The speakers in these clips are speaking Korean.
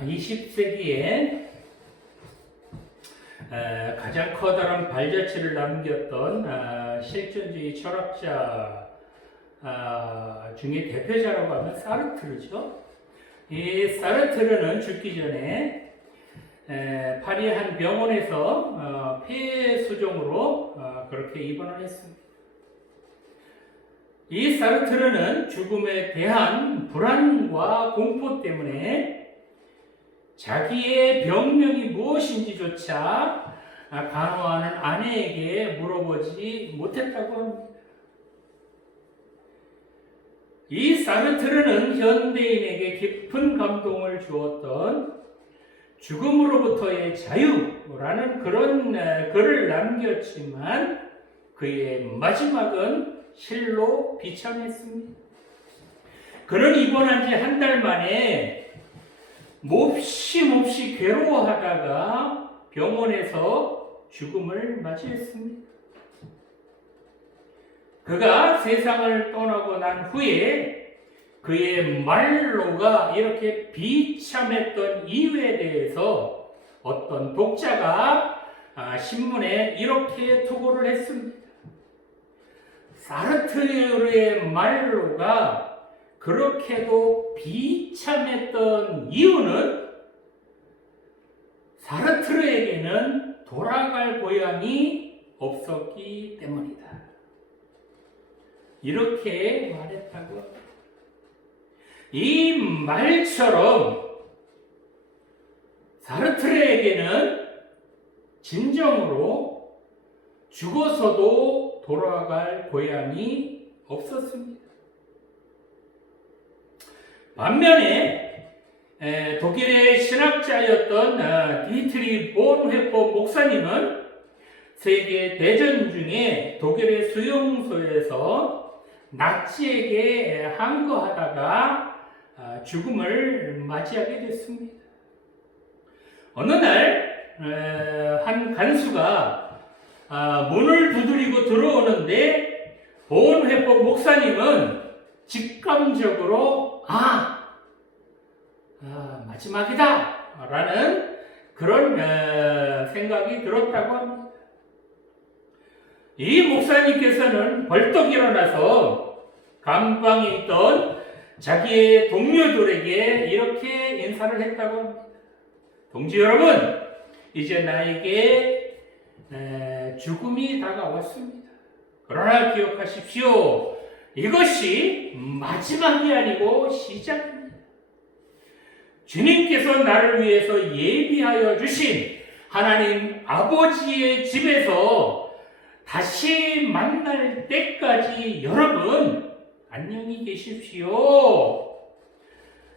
20세기에 가장 커다란 발자취를 남겼던 실존주의 철학자 중에 대표자라고 하면 사르트르죠. 이 사르트르는 죽기 전에 파리의 한 병원에서 폐소종으로 그렇게 입원을 했습니다. 이 사르트르는 죽음에 대한 불안과 공포 때문에 자기의 병명이 무엇인지조차 간호하는 아내에게 물어보지 못했다고 합니다. 이 사르트르는 현대인에게 깊은 감동을 주었던 죽음으로부터의 자유라는 그런 글을 남겼지만 그의 마지막은 실로 비참했습니다. 그는 입원한 지 한 달 만에 몹시 괴로워하다가 병원에서 죽음을 맞이했습니다. 그가 세상을 떠나고 난 후에 그의 말로가 이렇게 비참했던 이유에 대해서 어떤 독자가 신문에 이렇게 투고를 했습니다. 사르트르의 말로가 그렇게도 비참했던 이유는 사르트르에게는 돌아갈 고향이 없었기 때문이다. 이렇게 말했다고 합니다. 이 말처럼 사르트르에게는 진정으로 죽어서도 돌아갈 고향이 없었습니다. 반면에 독일의 신학자였던 디트리 본회퍼 목사님은 세계 대전 중에 독일의 수용소에서 나치에게 항거하다가 죽음을 맞이하게 됐습니다. 어느 날 한 간수가 문을 두드리고 들어오는데 본회퍼 목사님은 직감적으로 마지막이다 라는 그런 생각이 들었다고 합니다. 이 목사님께서는 벌떡 일어나서 감방에 있던 자기의 동료들에게 이렇게 인사를 했다고 합니다. 동지 여러분, 이제 나에게 죽음이 다가왔습니다. 그러나 기억하십시오. 이것이 마지막이 아니고 시작입니다. 주님께서 나를 위해서 예비하여 주신 하나님 아버지의 집에서 다시 만날 때까지 여러분 안녕히 계십시오.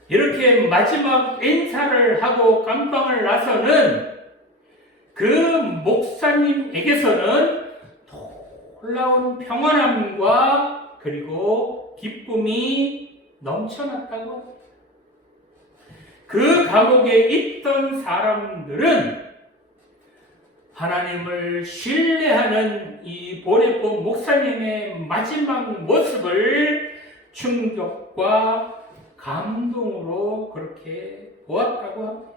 이렇게 마지막 인사를 하고 감방을 나서는 그 목사님에게서는 놀라운 평안함과 그리고 기쁨이 넘쳐났다고 합니다. 그 감옥에 있던 사람들은 하나님을 신뢰하는 이 본회퍼 목사님의 마지막 모습을 충격과 감동으로 그렇게 보았다고 합니다.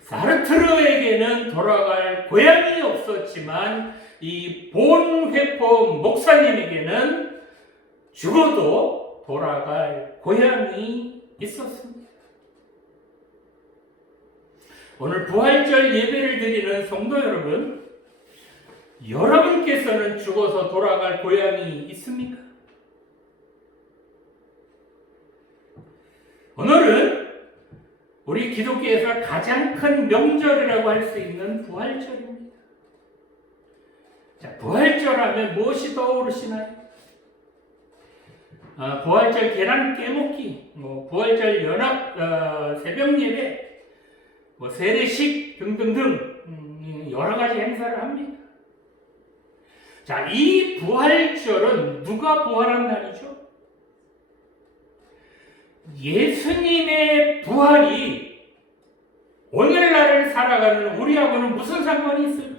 사르트르에게는 돌아갈 고향이 없었지만 이 본회퍼 목사님에게는 죽어도 돌아갈 고향이 있었습니다. 오늘 부활절 예배를 드리는 성도 여러분, 여러분께서는 죽어서 돌아갈 고향이 있습니까? 오늘은 우리 기독교에서 가장 큰 명절이라고 할 수 있는 부활절입니다. 자, 부활절 하면 무엇이 떠오르시나요? 부활절 계란 깨먹기, 부활절 연합 새벽 예배, 세례식 등등등 여러 가지 행사를 합니다. 자, 이 부활절은 누가 부활한 날이죠? 예수님의 부활이 오늘날을 살아가는 우리하고는 무슨 상관이 있을까요?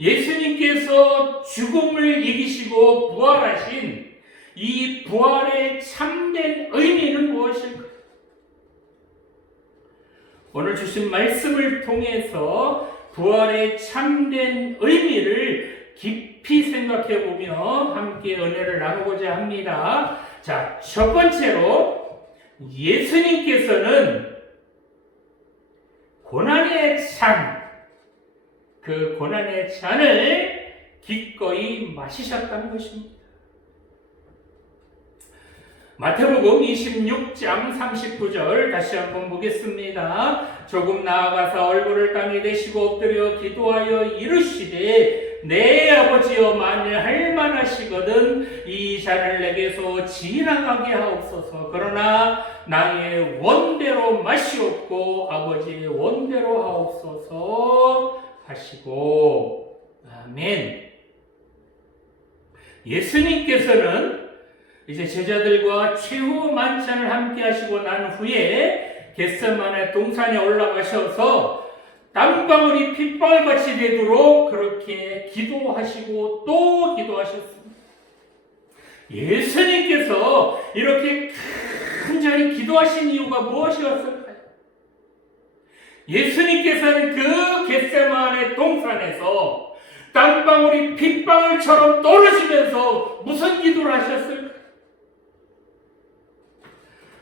예수님께서 죽음을 이기시고 부활하신 이 부활의 참된 의미는 무엇일까? 오늘 주신 말씀을 통해서 부활의 참된 의미를 깊이 생각해 보며 함께 은혜를 나누고자 합니다. 자, 첫 번째로 예수님께서는 고난의 잔, 그 고난의 잔을 기꺼이 마시셨다는 것입니다. 마태복음 26장 39절 다시 한번 보겠습니다. 조금 나아가서 얼굴을 땅에 대시고 엎드려 기도하여 이르시되 내 아버지여 만일 할만하시거든 이 잔을 내게서 지나가게 하옵소서. 그러나 나의 원대로 마시옵고 아버지의 원대로 하옵소서 하시고. 아멘. 예수님께서는 이제 제자들과 최후 만찬을 함께 하시고 난 후에 겟세마네 동산에 올라가셔서 땀방울이 핏방울같이 되도록 그렇게 기도하시고 또 기도하셨습니다. 예수님께서 이렇게 간절히 기도하신 이유가 무엇이었을까요? 예수님께서는 그 겟세마네 동산에서 땀방울이 핏방울처럼 떨어지면서 무슨 기도를 하셨을까요?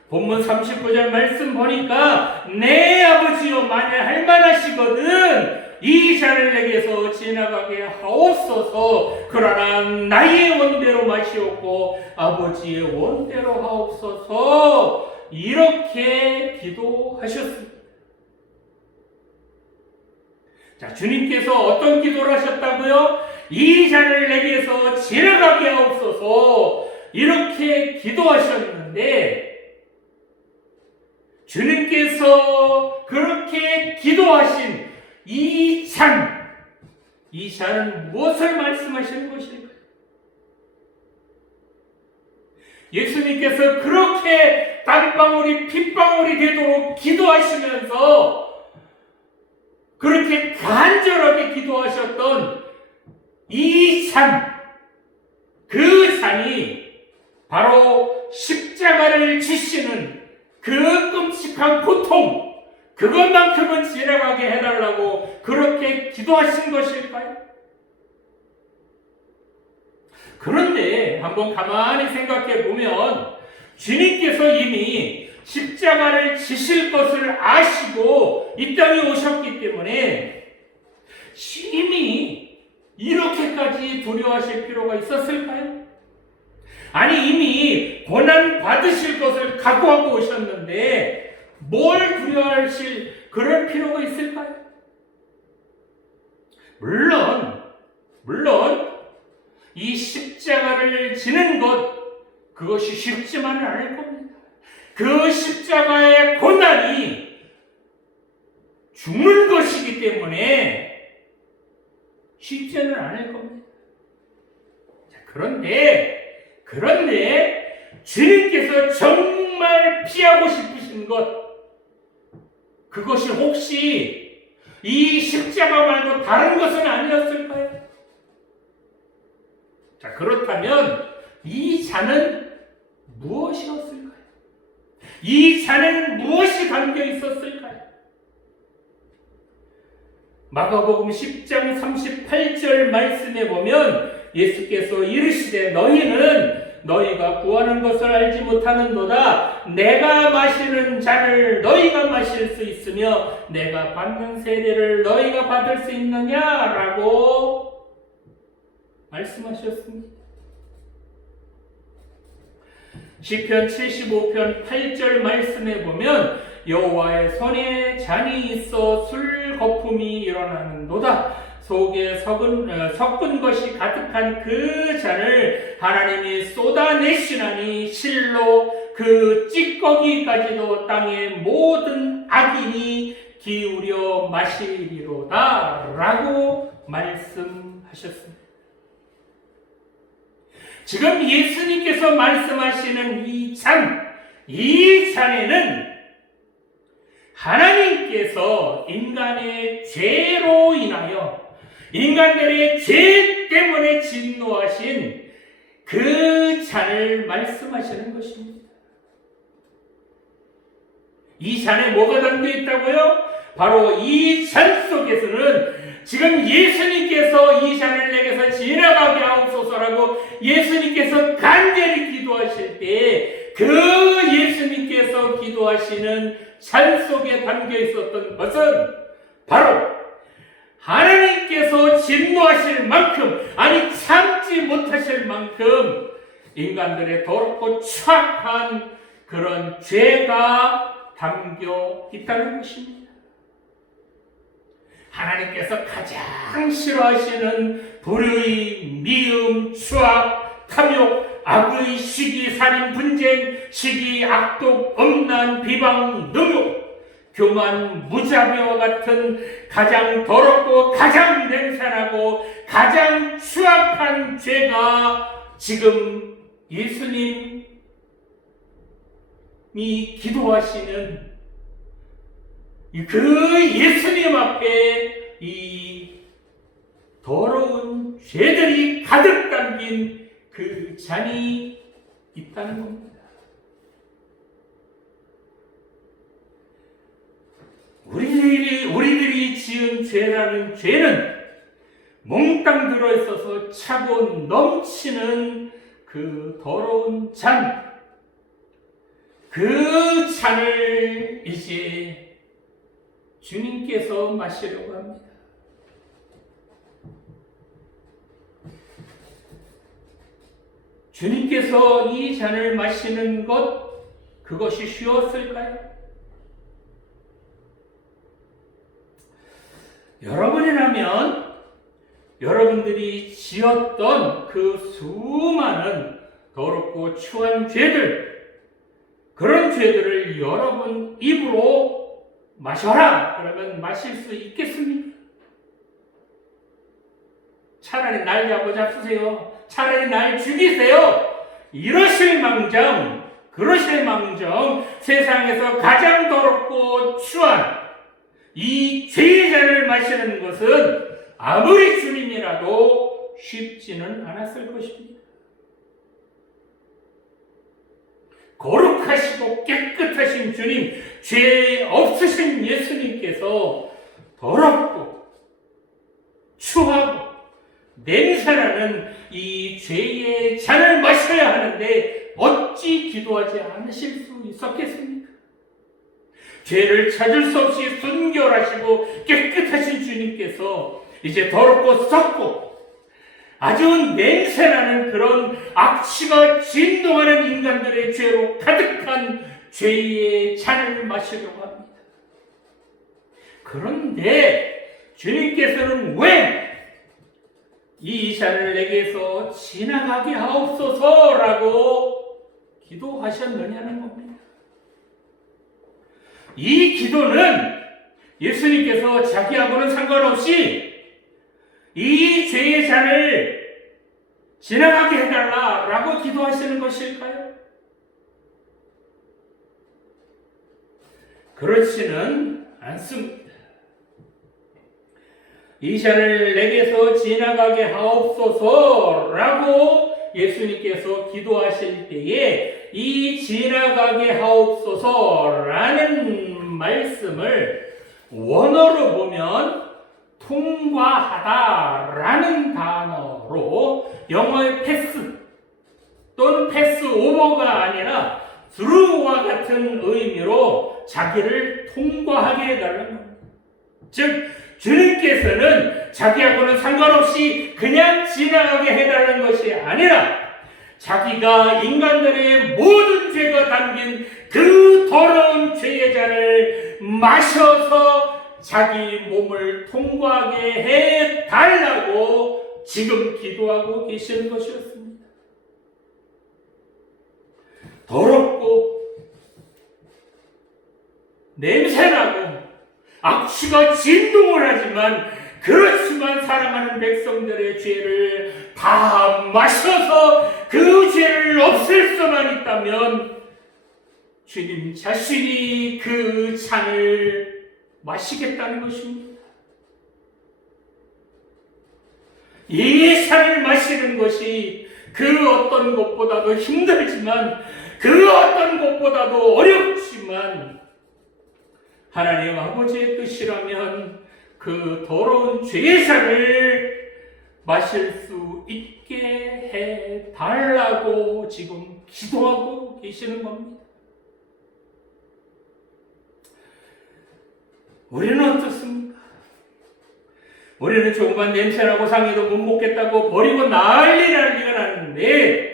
본문 39절 말씀 보니까 내 아버지여 만일 할만하시거든 이 잔을 내게서 지나가게 하옵소서. 그러나 나의 원대로 마시옵고 아버지의 원대로 하옵소서. 이렇게 기도하셨습니다. 자, 주님께서 어떤 기도를 하셨다고요? 이 잔을 내게서 지나가게 하옵소서. 이렇게 기도하셨는데 주님께서 그렇게 기도하신 이 잔은 무엇을 말씀하시는 것일까요? 예수님께서 그렇게 땀방울이 핏방울이 되도록 기도하시면서 그렇게 간절하게 기도하셨던 이 잔, 그 잔이 바로 십자가를 지시는 그 끔찍한 고통, 그것만큼은 지나가게 해달라고 그렇게 기도하신 것일까요? 그런데 한번 가만히 생각해 보면 주님께서 이미 십자가를 지실 것을 아시고 이 땅에 오셨기 때문에 이미 이렇게까지 두려워하실 필요가 있었을까요? 아니 이미 고난 받으실 것을 각오하고 오셨는데 뭘 두려워하실 그럴 필요가 있을까요? 물론 이 십자가를 지는 것 그것이 쉽지만은 않을 겁니다. 그 십자가의 고난이 죽는 것이기 때문에 쉽지는 않을 겁니다. 자, 그런데 주님께서 정말 피하고 싶으신 것 그것이 혹시 이 십자가 말고 다른 것은 아니었을까요? 자, 그렇다면 이 잔은 무엇이었을까요? 이 잔에는 무엇이 담겨 있었을까요? 마가복음 10장 38절 말씀에 보면 예수께서 이르시되 너희가 구하는 것을 알지 못하는도다. 내가 마시는 잔을 너희가 마실 수 있으며 내가 받는 세례를 너희가 받을 수 있느냐라고 말씀하셨습니다. 시편 75편 8절 말씀에 보면 여호와의 손에 잔이 있어 술 거품이 일어나는도다. 속에 섞은 것이 가득한 그 잔을 하나님이 쏟아내시나니 실로 그 찌꺼기까지도 땅의 모든 악인이 기울여 마시리로다 라고 말씀하셨습니다. 지금 예수님께서 말씀하시는 이 잔에는 하나님께서 인간의 죄로 인하여 인간들의 죄 때문에 진노하신 그 잔을 말씀하시는 것입니다. 이 잔에 뭐가 담겨 있다고요? 바로 이 잔 속에서는 지금 예수님께서 이 잔을 내게서 지나가게 하옵소서라고 예수님께서 간절히 기도하실 때 그 예수님께서 기도하시는 잔 속에 담겨 있었던 것은 바로 하나님께서 진노하실 만큼, 아니 참지 못하실 만큼 인간들의 더럽고 추악한 그런 죄가 담겨 있다는 것입니다. 하나님께서 가장 싫어하시는 불의, 미움, 추악, 탐욕, 악의, 시기, 살인, 분쟁, 시기, 악독, 음란, 비방, 능욕, 교만, 무자비와 같은 가장 더럽고 가장 냄새나고 가장 추악한 죄가 지금 예수님이 기도하시는 그 예수님 앞에 이 더러운 죄들이 가득 담긴 그 잔이 있다는 겁니다. 우리들이 지은 죄라는 죄는 몽땅 들어있어서 차고 넘치는 그 더러운 잔, 그 잔을 이제 주님께서 마시려고 합니다. 주님께서 이 잔을 마시는 것, 그것이 쉬웠을까요? 여러분이라면 여러분들이 지었던 그 수많은 더럽고 추한 죄들, 그런 죄들을 여러분 입으로 마셔라! 그러면 마실 수 있겠습니까? 차라리 날 잡으세요. 차라리 날 죽이세요. 이러실 망정, 그러실 망정, 세상에서 가장 더럽고 추한 이 죄의 잔을 마시는 것은 아무리 주님이라도 쉽지는 않았을 것입니다. 거룩하시고 깨끗하신 주님, 죄 없으신 예수님께서 더럽고 추하고 냄새나는 이 죄의 잔을 마셔야 하는데 어찌 기도하지 않으실 수 있었겠습니까? 죄를 찾을 수 없이 순결하시고 깨끗하신 주님께서 이제 더럽고 썩고 아주 냄새나는 그런 악취가 진동하는 인간들의 죄로 가득한 죄의 잔을 마시려고 합니다. 그런데 주님께서는 왜 이 잔을 내게서 지나가게 하옵소서라고 기도하셨느냐는 겁니다. 이 기도는 예수님께서 자기하고는 상관없이 이 죄의 잔을 지나가게 해달라라고 기도하시는 것일까요? 그렇지는 않습니다. 이 잔을 내게서 지나가게 하옵소서라고 예수님께서 기도하실 때에 이 지나가게 하옵소서라는 말씀을 원어로 보면 통과하다라는 단어로 영어의 패스 또는 패스 오버가 아니라 through와 같은 의미로 자기를 통과하게 해달라는 겁니다. 즉 주님께서는 자기하고는 상관없이 그냥 지나가게 해달라는 것이 아니라 자기가 인간들의 모든 죄가 담긴 그 더러운 죄의 잔을 마셔서 자기 몸을 통과하게 해달라고 지금 기도하고 계시는 것이었습니다. 더럽고 냄새나고 악취가 진동을 하지만 그렇지만 사랑하는 백성들의 죄를 다 마셔서 그 죄를 없앨 수만 있다면 주님 자신이 그 잔을 마시겠다는 것입니다. 이 잔을 마시는 것이 그 어떤 것보다도 힘들지만, 그 어떤 것보다도 어렵지만, 하나님 아버지의 뜻이라면 그 더러운 죄의 잔을 마실 수 있게 해 달라고 지금 기도하고 계시는 겁니다. 우리는 어떻습니까? 우리는 조금만 냄새나고 상해도 못 먹겠다고 버리고 난리가 나는데,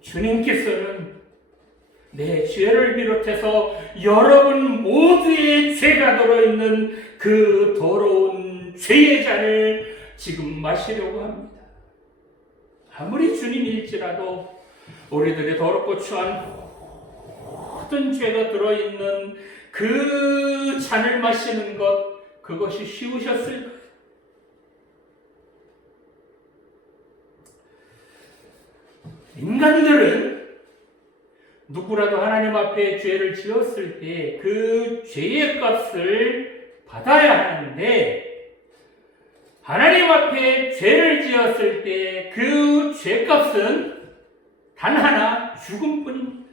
주님께서는 내 죄를 비롯해서 여러분 모두의 죄가 들어있는 그 더러운 죄의 잔을 지금 마시려고 합니다. 아무리 주님일지라도 우리들의 더럽고 추한 모든 죄가 들어있는 그 잔을 마시는 것, 그것이 쉬우셨을까요? 인간들은 누구라도 하나님 앞에 죄를 지었을 때 그 죄의 값을 받아야 하는데, 하나님 앞에 죄를 지었을 때 그 죄값은 단 하나, 죽음뿐입니다.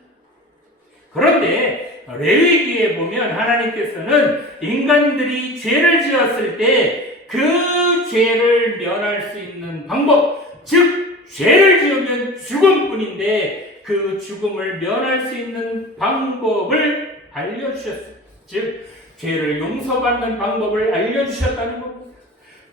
그런데 레위기에 보면 하나님께서는 인간들이 죄를 지었을 때 그 죄를 면할 수 있는 방법, 즉 죄를 지으면 죽음뿐인데 그 죽음을 면할 수 있는 방법을 알려주셨어요. 즉 죄를 용서받는 방법을 알려주셨다는 겁니다.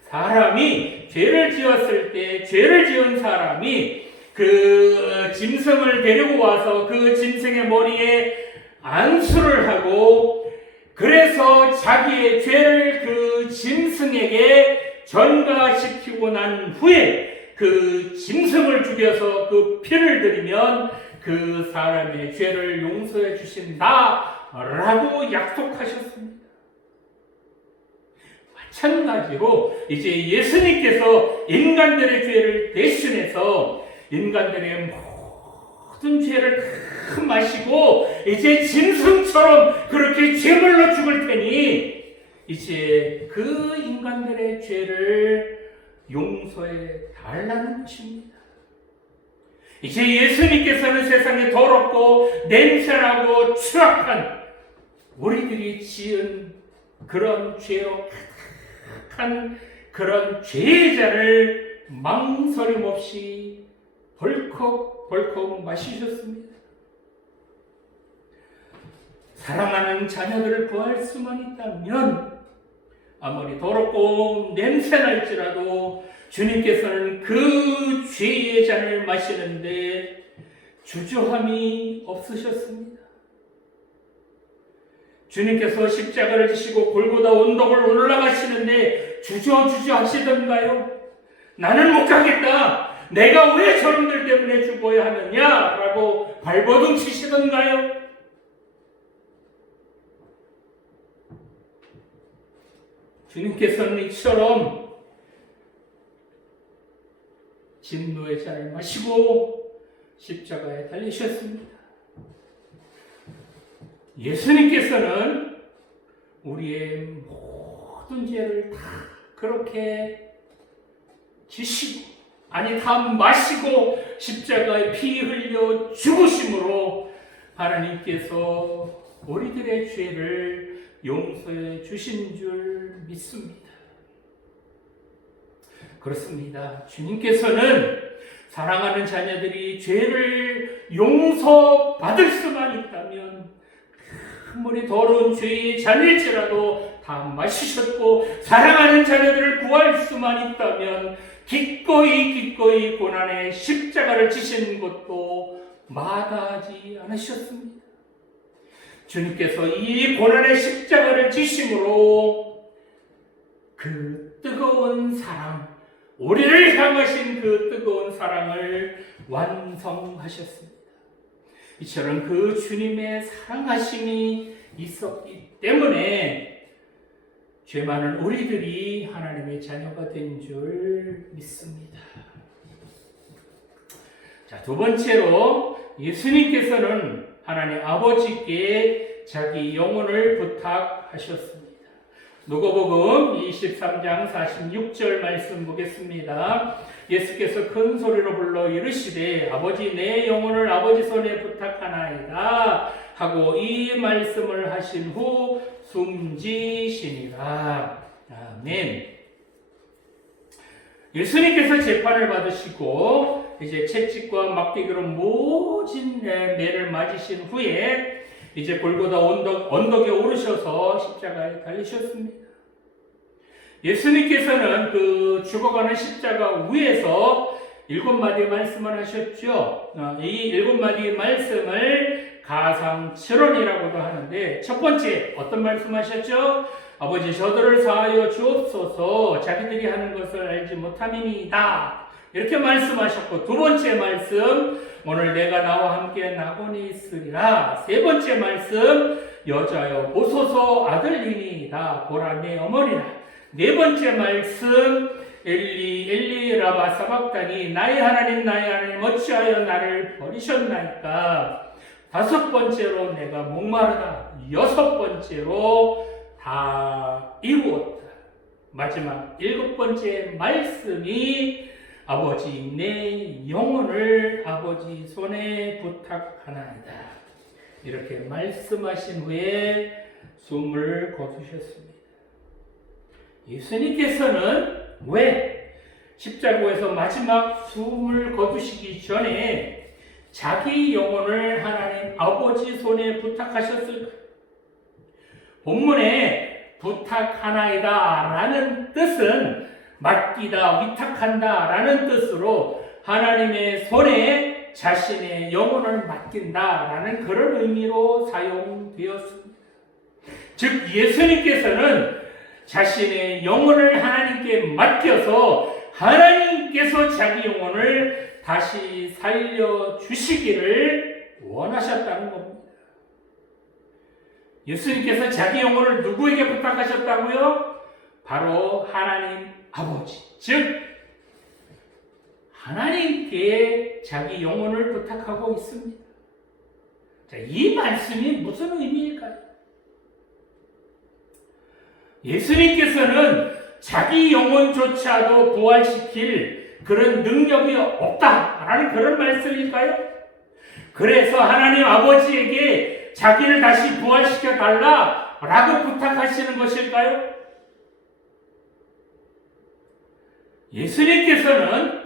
사람이 죄를 지었을 때 죄를 지은 사람이 그 짐승을 데리고 와서 그 짐승의 머리에 안수를 하고, 그래서 자기의 죄를 그 짐승에게 전가시키고 난 후에 그 짐승을 죽여서 그 피를 들이면 그 사람의 죄를 용서해 주신다라고 약속하셨습니다. 마찬가지로 이제 예수님께서 인간들의 죄를 대신해서 인간들의 모든 죄를 다 마시고 이제 짐승처럼 그렇게 제물로 죽을 테니 이제 그 인간들의 죄를 용서해 달라는 것입니다. 이제 예수님께서는 세상에 더럽고 냄새나고 추악한 우리들이 지은 그런 죄로 가득한 그런 죄의 잔을 망설임 없이 벌컥벌컥 마시셨습니다. 사랑하는 자녀들을 구할 수만 있다면 아무리 더럽고 냄새날지라도 주님께서는 그 죄의 잔을 마시는데 주저함이 없으셨습니다. 주님께서 십자가를 지시고 골고다 언덕을 올라가시는데 주저주저 하시던가요? 나는 못 가겠다. 내가 왜 저놈들 때문에 죽어야 하느냐라고 발버둥 치시던가요? 주님께서는 이처럼 진노의 잔을 마시고 십자가에 달리셨습니다. 예수님께서는 우리의 모든 죄를 다 그렇게 지시고, 아니 다 마시고 십자가에 피 흘려 죽으심으로 하나님께서 우리들의 죄를 용서해 주신 줄 믿습니다. 그렇습니다. 주님께서는 사랑하는 자녀들이 죄를 용서받을 수만 있다면 아무리 더러운 죄의 잔일지라도 다 마시셨고, 사랑하는 자녀들을 구할 수만 있다면 기꺼이 고난의 십자가를 지신 것도 마다하지 않으셨습니다. 주님께서 이 고난의 십자가를 지심으로 그 뜨거운 사랑, 우리를 향하신 그 뜨거운 사랑을 완성하셨습니다. 이처럼 그 주님의 사랑하심이 있었기 때문에 죄 많은 우리들이 하나님의 자녀가 된 줄 믿습니다. 자, 두 번째로 예수님께서는 하나님 아버지께 자기 영혼을 부탁하셨습니다. 누가복음 23장 46절 말씀 보겠습니다. 예수께서 큰 소리로 불러 이르시되 아버지 내 영혼을 아버지 손에 부탁하나이다 하고 이 말씀을 하신 후 숨지시니라. 아멘. 예수님께서 재판을 받으시고 이제 채찍과 막대기로 모진 매를 맞으신 후에 이제 골고다 언덕에 오르셔서 십자가에 달리셨습니다. 예수님께서는 그 죽어가는 십자가 위에서 7마디의 말씀을 하셨죠. 이 7마디의 말씀을 가상칠언이라고도 하는데 첫 번째 어떤 말씀하셨죠? 아버지 저들을 사하여 주옵소서 자기들이 하는 것을 알지 못함이니이다. 이렇게 말씀하셨고 두 번째 말씀 오늘 내가 나와 함께 나곤이 있으리라. 세 번째 말씀 여자여 보소서 아들이니이다. 보라 내 어머니라. 네 번째 말씀 엘리 엘리 라마 사박다니 나의 하나님 어찌하여 나를 버리셨나이까. 다섯 번째로 내가 목마르다. 여섯 번째로 다 이루었다. 마지막 7번째 말씀이 아버지 내 영혼을 아버지 손에 부탁하나이다. 이렇게 말씀하신 후에 숨을 거두셨습니다. 예수님께서는 왜 십자가에서 마지막 숨을 거두시기 전에 자기 영혼을 하나님 아버지 손에 부탁하셨을까? 본문에 부탁하나이다 라는 뜻은 맡기다, 위탁한다 라는 뜻으로 하나님의 손에 자신의 영혼을 맡긴다 라는 그런 의미로 사용되었습니다. 즉 예수님께서는 자신의 영혼을 하나님께 맡겨서 하나님께서 자기 영혼을 다시 살려주시기를 원하셨다는 겁니다. 예수님께서 자기 영혼을 누구에게 부탁하셨다고요? 바로 하나님 아버지, 즉 하나님께 자기 영혼을 부탁하고 있습니다. 자, 이 말씀이 무슨 의미일까요? 예수님께서는 자기 영혼조차도 부활시킬 그런 능력이 없다라는 그런 말씀일까요? 그래서 하나님 아버지에게 자기를 다시 부활시켜 달라라고 부탁하시는 것일까요? 예수님께서는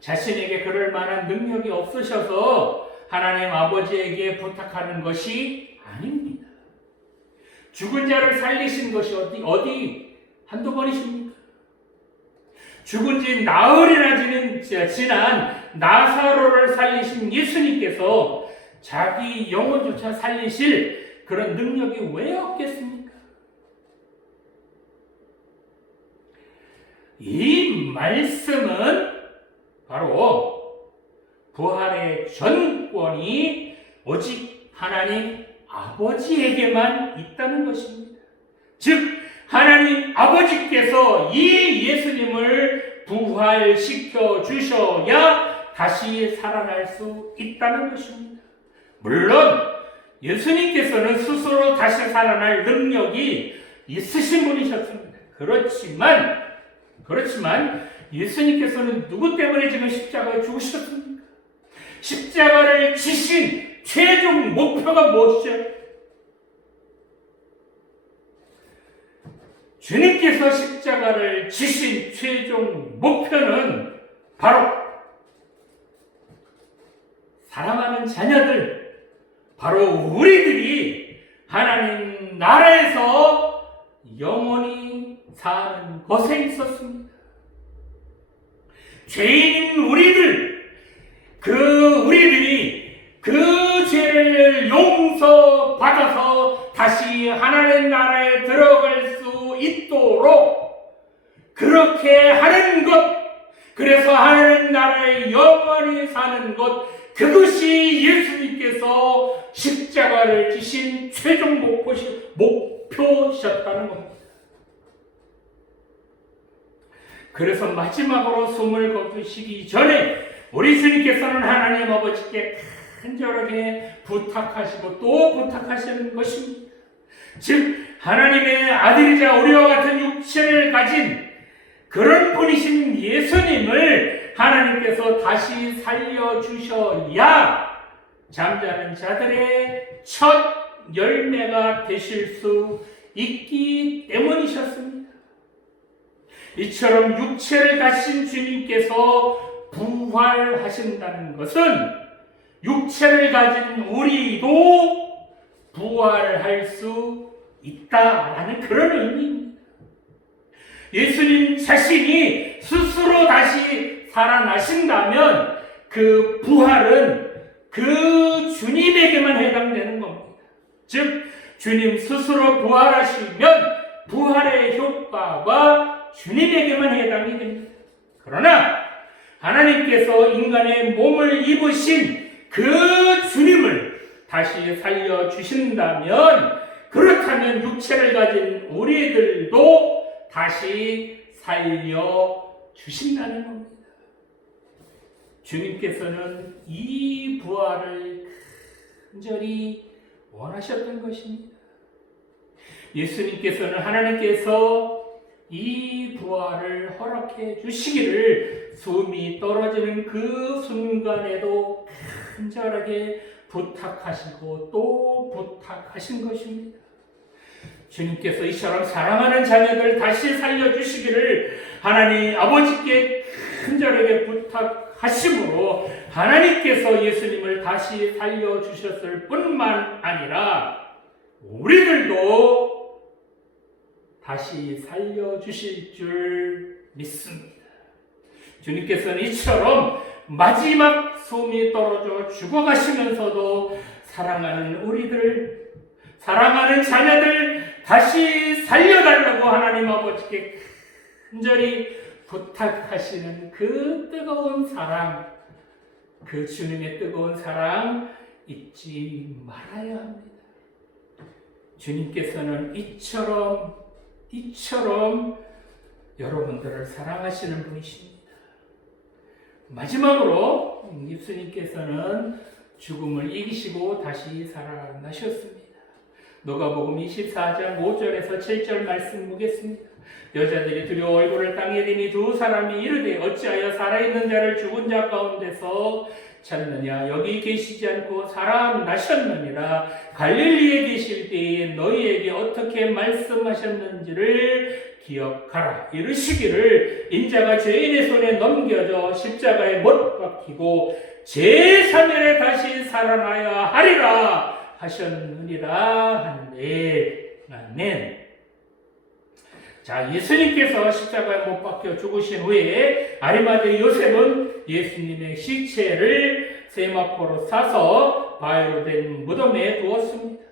자신에게 그럴 만한 능력이 없으셔서 하나님 아버지에게 부탁하는 것이 아닙니다. 죽은 자를 살리신 것이 어디 한두 번이십니까? 죽은 지 나흘이나 지난 나사로를 살리신 예수님께서 자기 영혼조차 살리실 그런 능력이 왜 없겠습니까? 이 말씀은 바로 부활의 전권이 오직 하나님 아버지에게만 있다는 것입니다. 즉 하나님 아버지께서 이 예수님을 부활시켜 주셔야 다시 살아날 수 있다는 것입니다. 물론 예수님께서는 스스로 다시 살아날 능력이 있으신 분이셨습니다. 그렇지만 예수님께서는 누구 때문에 지금 십자가에 죽으셨습니까? 십자가를 지신 최종 목표가 무엇이죠? 주님께서 십자가를 지신 최종 목표는 바로 사랑하는 자녀들, 바로 우리들이 하나님 나라에서 영원히 사는 것에 있었습니다. 죄인인 우리들이 그 죄를 용서받아서 다시 하나님 나라에 들어갈 수 있도록 그렇게 하는 것, 그래서 하나님 나라에 영원히 사는 것, 그것이 예수님께서 십자가를 지신 최종 목표셨다는 겁니다. 그래서 마지막으로 숨을 거두시기 전에 우리 주님께서는 하나님 아버지께 간절하게 부탁하시고 또 부탁하시는 것입니다. 즉 하나님의 아들이자 우리와 같은 육체를 가진 그런 분이신 예수님을 하나님께서 다시 살려주셔야 잠자는 자들의 첫 열매가 되실 수 있기 때문이셨습니다. 이처럼 육체를 가진 주님께서 부활하신다는 것은 육체를 가진 우리도 부활할 수 있다라는 그런 의미입니다. 예수님 자신이 스스로 다시 살아나신다면 그 부활은 그 주님에게만 해당되는 겁니다. 즉 주님 스스로 부활하시면 부활의 효과가 주님에게만 해당이 됩니다. 그러나 하나님께서 인간의 몸을 입으신 그 주님을 다시 살려주신다면 그렇다면 육체를 가진 우리들도 다시 살려주신다는 겁니다. 주님께서는 이 부활을 간절히 원하셨던 것입니다. 예수님께서는 하나님께서 이 부활을 허락해 주시기를 숨이 떨어지는 그 순간에도 간절하게 부탁하시고 또 부탁하신 것입니다. 주님께서 이처럼 사랑하는 자녀들 다시 살려주시기를 하나님 아버지께 간절하게 부탁하심으로 하나님께서 예수님을 다시 살려주셨을 뿐만 아니라 우리들도 다시 살려주실 줄 믿습니다. 주님께서는 이처럼 마지막 숨이 떨어져 죽어가시면서도 사랑하는 우리들, 사랑하는 자녀들 다시 살려달라고 하나님 아버지께 간절히 부탁하시는 그 뜨거운 사랑, 그 주님의 뜨거운 사랑 잊지 말아야 합니다. 주님께서는 이처럼 여러분들을 사랑하시는 분이십니다. 마지막으로 예수님께서는 죽음을 이기시고 다시 살아나셨습니다. 누가복음 24장 5절에서 7절 말씀 보겠습니다. 여자들이 두려워 얼굴을 땅에 대니 두 사람이 이르되 어찌하여 살아있는 자를 죽은 자 가운데서 찾느냐, 여기 계시지 않고 살아나셨느니라. 갈릴리에 계실 때에 너희에게 어떻게 말씀하셨는지를 기억하라. 이르시기를 인자가 죄인의 손에 넘겨져 십자가에 못 박히고 제3일에 다시 살아나야 하리라 하셨느니라 한데. 아멘. 자, 예수님께서 십자가에 못 박혀 죽으신 후에 아리마대 요셉은 예수님의 시체를 세마포로 싸서 바위로 된 무덤에 두었습니다.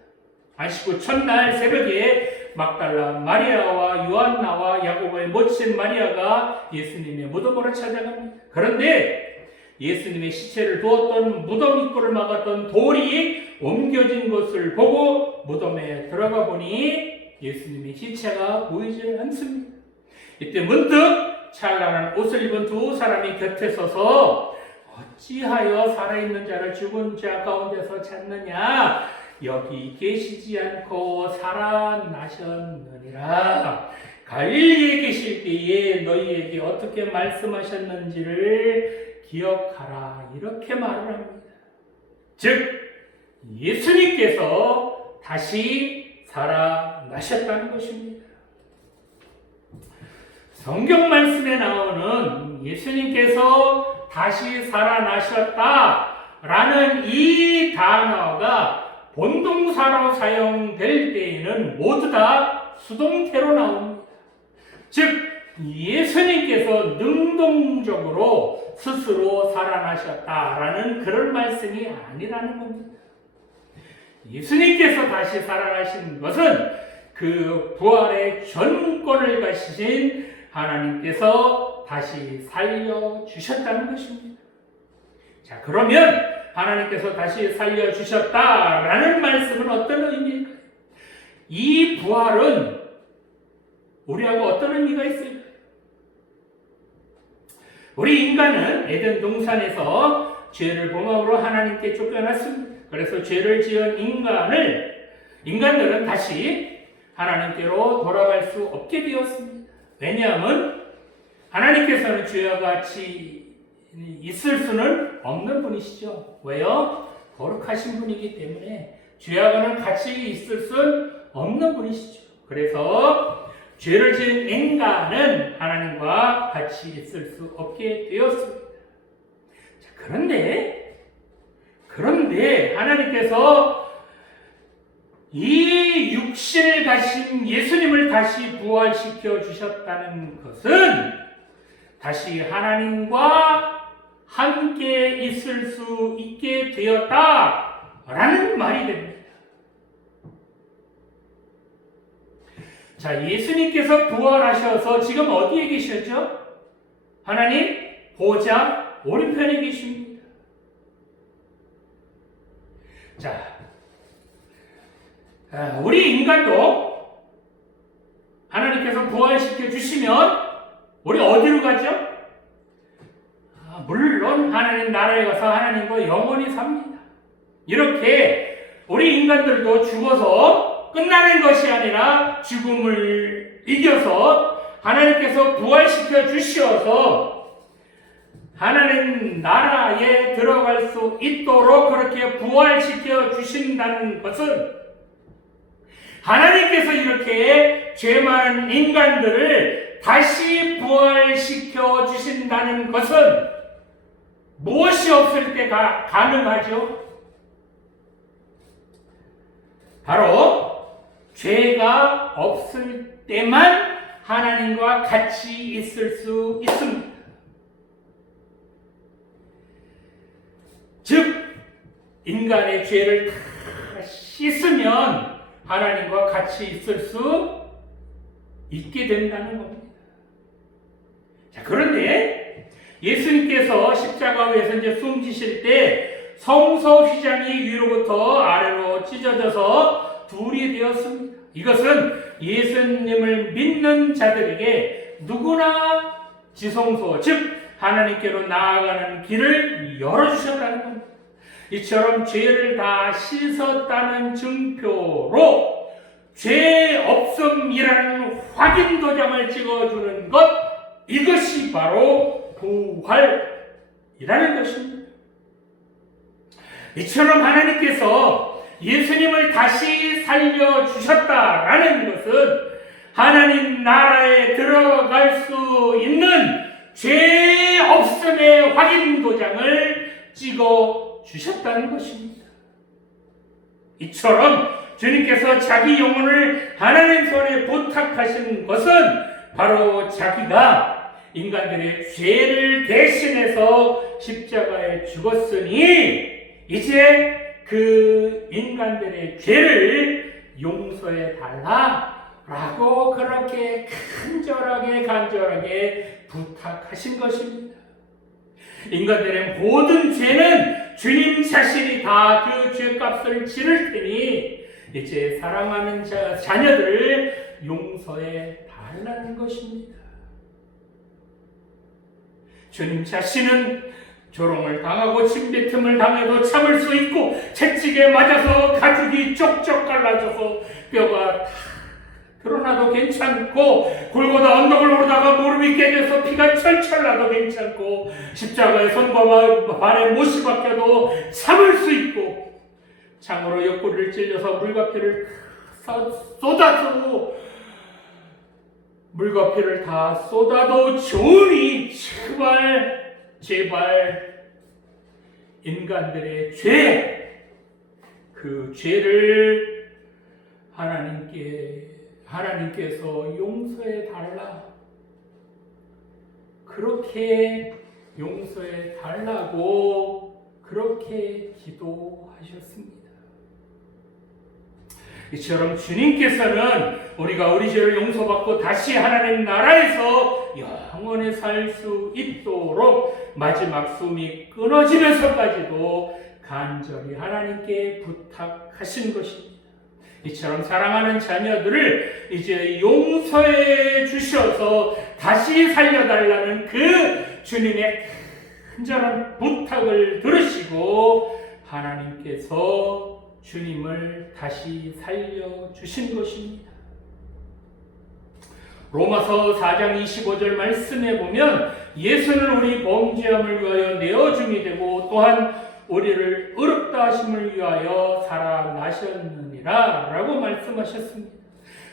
안식 후 첫날 새벽에 막달라 마리아와 요한나와 야고보의 모친 마리아가 예수님의 무덤으로 찾아갑니다. 그런데 예수님의 시체를 두었던 무덤 입구를 막았던 돌이 옮겨진 것을 보고 무덤에 들어가 보니 예수님의 시체가 보이지 않습니다. 이때 문득 찬란한 옷을 입은 두 사람이 곁에 서서 어찌하여 살아있는 자를 죽은 자 가운데서 찾느냐, 여기 계시지 않고 살아나셨느니라. 갈릴리에 계실 때에 너희에게 어떻게 말씀하셨는지를 기억하라. 이렇게 말을 합니다. 즉 예수님께서 다시 살아나셨다는 것입니다. 성경 말씀에 나오는 예수님께서 다시 살아나셨다라는 이 단어가 본동사로 사용될 때에는 모두 다 수동태로 나옵니다. 즉 예수님께서 능동적으로 스스로 살아나셨다라는 그런 말씀이 아니라는 겁니다. 예수님께서 다시 살아나신 것은 그 부활의 전권을 가지신 하나님께서 다시 살려주셨다는 것입니다. 자, 그러면 하나님께서 다시 살려주셨다라는 말씀은 어떤 의미일까요? 이 부활은 우리하고 어떤 의미가 있을까요? 우리 인간은 에덴 동산에서 죄를 범함으로 하나님께 쫓겨났습니다. 그래서 죄를 지은 인간을 인간들은 다시 하나님께로 돌아갈 수 없게 되었습니다. 왜냐하면 하나님께서는 죄와 같이 있을 수는 없는 분이시죠. 왜요? 거룩하신 분이기 때문에 죄와는 같이 있을 수는 없는 분이시죠. 그래서 죄를 지은 인간은 하나님과 같이 있을 수 없게 되었습니다. 자, 그런데 하나님께서 이 육신을 가신 예수님을 다시 부활시켜 주셨다는 것은 다시 하나님과 함께 있을 수 있게 되었다라는 말이 됩니다. 자, 예수님께서 부활하셔서 지금 어디에 계셨죠? 하나님 보좌 오른편에 계십니다. 자, 우리 인간도 하나님께서 부활시켜 주시면 우리 어디로 가죠? 물론 하나님 나라에 가서 하나님과 영원히 삽니다. 이렇게 우리 인간들도 죽어서 끝나는 것이 아니라 죽음을 이겨서 하나님께서 부활시켜 주셔서 하나님 나라에 들어갈 수 있도록 그렇게 부활시켜 주신다는 것은 하나님께서 이렇게 죄 많은 인간들을 다시 부활시켜 주신다는 것은 무엇이 없을 때 가능하죠? 바로 죄가 없을 때만 하나님과 같이 있을 수 있습니다. 즉 인간의 죄를 다 씻으면 하나님과 같이 있을 수 있게 된다는 겁니다. 자, 그런데 예수님께서 십자가 위에서 이제 숨지실 때 성소 휘장이 위로부터 아래로 찢어져서 둘이 되었습니다. 이것은 예수님을 믿는 자들에게 누구나 지성소, 즉 하나님께로 나아가는 길을 열어주셨다는 겁니다. 이처럼 죄를 다 씻었다는 증표로 죄 없음이라는 확인 도장을 찍어주는 것, 이것이 바로 부활이라는 것입니다. 이처럼 하나님께서 예수님을 다시 살려주셨다라는 것은 하나님 나라에 들어갈 수 있는 죄 없음의 확인 도장을 찍어 주셨다는 것입니다. 이처럼 주님께서 자기 영혼을 하나님 손에 부탁하신 것은 바로 자기가 인간들의 죄를 대신해서 십자가에 죽었으니 이제 그 인간들의 죄를 용서해 달라라고 그렇게 간절하게 부탁하신 것입니다. 인간들의 모든 죄는 주님 자신이 다 그 죄값을 치를 테니 이제 사랑하는 자녀들을 용서해 달라는 것입니다. 주님 자신은 조롱을 당하고 침뱉음을 당해도 참을 수 있고 채찍에 맞아서 가죽이 쪽쪽 갈라져서 뼈가 다 드러나도 괜찮고 골고다 언덕을 오르다가 무릎이 깨져서 피가 철철 나도 괜찮고 십자가에 손과 발에 못이 박혀도 참을 수 있고 창으로 옆구리를 찔려서 물과 피를 쏟아서 물과 피를 다 쏟아도 좋으니 제발 인간들의 죄, 그 죄를 하나님께서 용서해 달라. 그렇게 용서해 달라고 그렇게 기도하셨습니다. 이처럼 주님께서는 우리가 우리 죄를 용서받고 다시 하나님 나라에서 영원히 살 수 있도록 마지막 숨이 끊어지면서까지도 간절히 하나님께 부탁하신 것입니다. 이처럼 사랑하는 자녀들을 이제 용서해 주셔서 다시 살려달라는 그 주님의 간절한 부탁을 들으시고 하나님께서 주님을 다시 살려주신 것입니다. 로마서 4장 25절 말씀에 보면 예수는 우리 범죄함을 위하여 내어줌이 되고 또한 우리를 의롭다 하심을 위하여 살아나셨느니라 라고 말씀하셨습니다.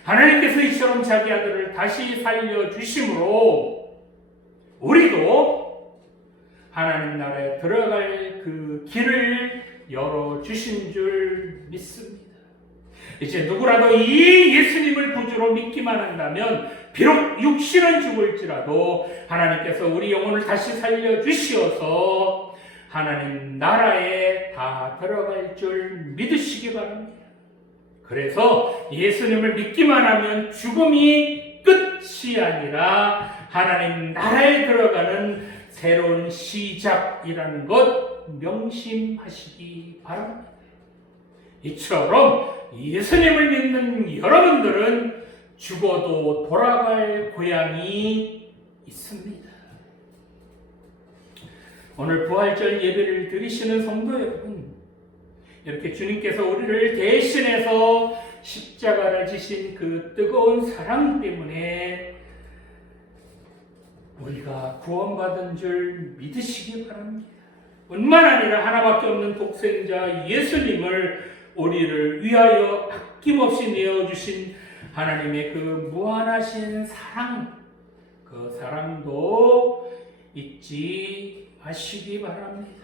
하나님께서 이처럼 자기 아들을 다시 살려주심으로 우리도 하나님 나라에 들어갈 그 길을 열어주신 줄 믿습니다. 이제 누구라도 이 예수님을 구주로 믿기만 한다면 비록 육신은 죽을지라도 하나님께서 우리 영혼을 다시 살려주시어서 하나님 나라에 다 들어갈 줄 믿으시기 바랍니다. 그래서 예수님을 믿기만 하면 죽음이 끝이 아니라 하나님 나라에 들어가는 새로운 시작이라는 것 명심하시기 바랍니다. 이처럼 예수님을 믿는 여러분들은 죽어도 돌아갈 고향이 있습니다. 오늘 부활절 예배를 드리시는 성도 여러분, 이렇게 주님께서 우리를 대신해서 십자가를 지신 그 뜨거운 사랑 때문에 우리가 구원받은 줄 믿으시기 바랍니다. 뿐만 아니라 하나밖에 없는 독생자 예수님을 우리를 위하여 아낌없이 내어주신 하나님의 그 무한하신 사랑, 그 사랑도 잊지 마시기 바랍니다.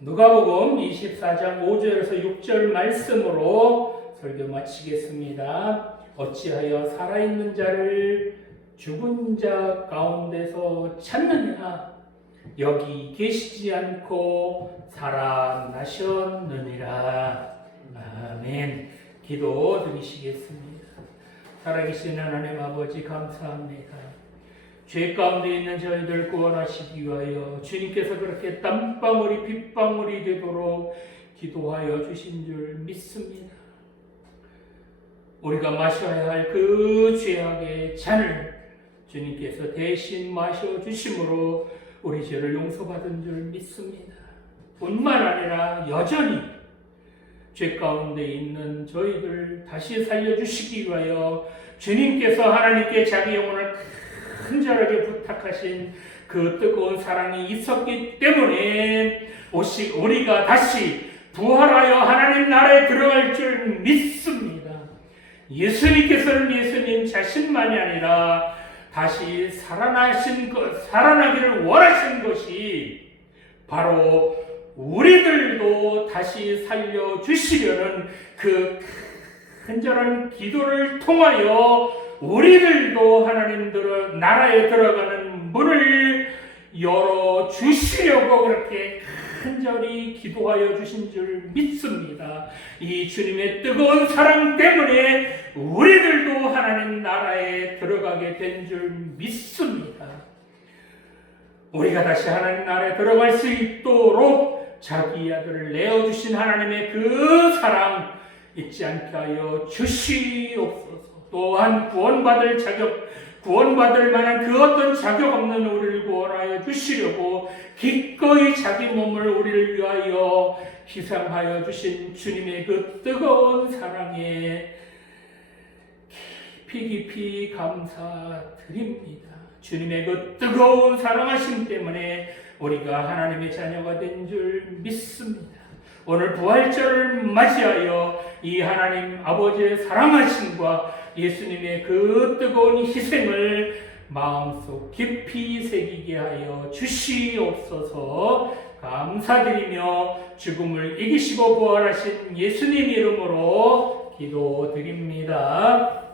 누가복음 24장 5절에서 6절 말씀으로 설교 마치겠습니다. 어찌하여 살아있는 자를 죽은 자 가운데서 찾느냐? 여기 계시지 않고 살아나셨느니라. 아멘. 기도 드리시겠습니다. 살아계신 하나님 아버지 감사합니다. 죄 가운데 있는 저희들 구원하시기 위하여 주님께서 그렇게 땀방울이 빗방울이 되도록 기도하여 주신 줄 믿습니다. 우리가 마셔야 할 그 죄악의 잔을 주님께서 대신 마셔주심으로 우리 죄를 용서받은 줄 믿습니다. 뿐만 아니라 여전히 죄 가운데 있는 저희들 다시 살려주시기 위하여 주님께서 하나님께 자기 영혼을 간절하게 부탁하신 그 뜨거운 사랑이 있었기 때문에 우리가 다시 부활하여 하나님 나라에 들어갈 줄 믿습니다. 예수님께서는 예수님 자신만이 아니라 다시 살아나기를 원하신 것이 바로 우리들도 다시 살려주시려는 그 간절한 기도를 통하여 우리들도 하나님 나라에 들어가는 문을 열어주시려고 그렇게 간절히 기도하여 주신 줄 믿습니다. 이 주님의 뜨거운 사랑 때문에 우리들도 하나님 나라에 들어가게 된 줄 믿습니다. 우리가 다시 하나님 나라에 들어갈 수 있도록 자기 아들을 내어주신 하나님의 그 사랑 잊지 않게 하여 주시옵소서. 또한 구원받을 만한 그 어떤 자격 없는 우리를 구원하여 주시려고 기꺼이 자기 몸을 우리를 위하여 희생하여 주신 주님의 그 뜨거운 사랑에 깊이 감사드립니다. 주님의 그 뜨거운 사랑하심 때문에 우리가 하나님의 자녀가 된 줄 믿습니다. 오늘 부활절을 맞이하여 이 하나님 아버지의 사랑하심과 예수님의 그 뜨거운 희생을 마음속 깊이 새기게 하여 주시옵소서. 감사드리며 죽음을 이기시고 부활하신 예수님 이름으로 기도드립니다.